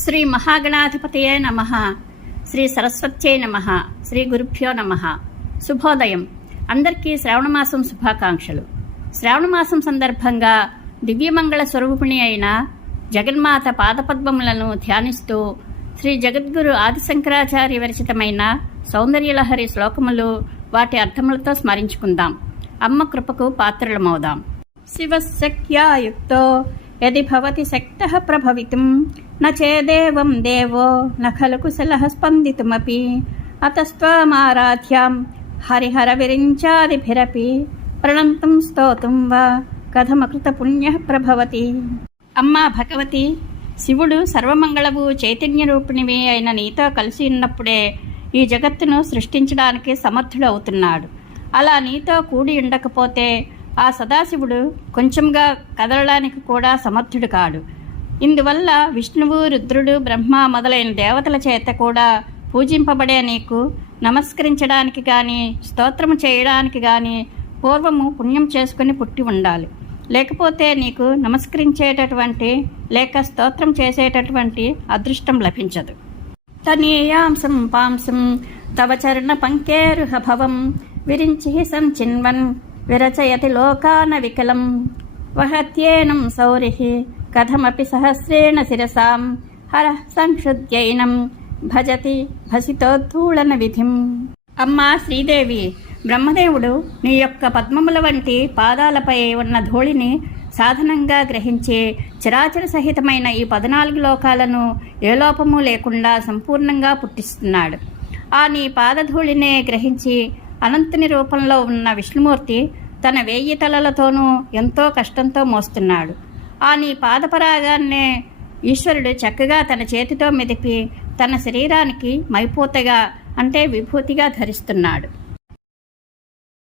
శ్రీ మహాగణాధిపతయే నమః. శ్రీ సరస్వత్యై నమః. శ్రీ గురుభ్యో నమః. శుభోదయం. అందరికీ శ్రావణమాసం శుభాకాంక్షలు. శ్రావణమాసం సందర్భంగా దివ్యమంగళ స్వరూపిణి అయిన జగన్మాత పాదపద్మములను ధ్యానిస్తూ శ్రీ జగద్గురు ఆదిశంకరాచార్య విరచితమైన సౌందర్యలహరి శ్లోకములు వాటి అర్థములతో స్మరించుకుందాం. అమ్మ కృపకు పాత్రలమవుదాం. శివశక్త్యాయుక్తో యది భవతి శక్తః ప్రభవితుం న చేదేవం దేవో న ఖలు కుశలః స్పందితుమపి అతస్త్వమారాధ్యాం హరిహర విరించాదిభిరపి ప్రణంతం స్తోతుం వా కథమకృత పుణ్యః ప్రభవతి. అమ్మా భగవతి, శివుడు సర్వమంగళవు చైతన్య రూపిణివి అయిన నీతో కలిసి ఉన్నప్పుడే ఈ జగత్తును సృష్టించడానికి సమర్థుడు అవుతున్నాడు. అలా నీతో కూడి ఉండకపోతే ఆ సదాశివుడు కొంచెంగా కదలడానికి కూడా సమర్థుడు కాడు. ఇందువల్ల విష్ణువు, రుద్రుడు, బ్రహ్మ మొదలైన దేవతల చేత కూడా పూజింపబడే నీకు నమస్కరించడానికి కానీ స్తోత్రము చేయడానికి కానీ పూర్వము పుణ్యం చేసుకుని పుట్టి ఉండాలి. లేకపోతే నీకు నమస్కరించేటటువంటి లేక స్తోత్రం చేసేటటువంటి అదృష్టం లభించదు. తనీయాంసం పాంసం తవ చరణ పంకేరుహ భవం విరించి సంచిన్వన్ విరచయతి లోకాన వికలం వహత్యేనం సౌరిః కథమపి సహస్రేణ శిరసాం హరః సంక్షుద్యైనం భజతి భసితోద్ధూళన విధిం. అమ్మా శ్రీదేవి, బ్రహ్మదేవుడు నీ యొక్క పద్మముల వంటి పాదాలపై ఉన్న ధూళిని సాధనంగా గ్రహించి చరాచర సహితమైన ఈ 14 లోకాలను ఏ లోపము లేకుండా సంపూర్ణంగా పుట్టిస్తున్నాడు. ఆ నీ పాదధూళినే గ్రహించి అనంతుని రూపంలో ఉన్న విష్ణుమూర్తి తన 1000 తలలతోనూ ఎంతో కష్టంతో మోస్తున్నాడు. ఆ నీ పాదపరాగాన్నే ఈశ్వరుడు చక్కగా తన చేతితో మెదిపి తన శరీరానికి మైపోతగా అంటే విభూతిగా ధరిస్తున్నాడు.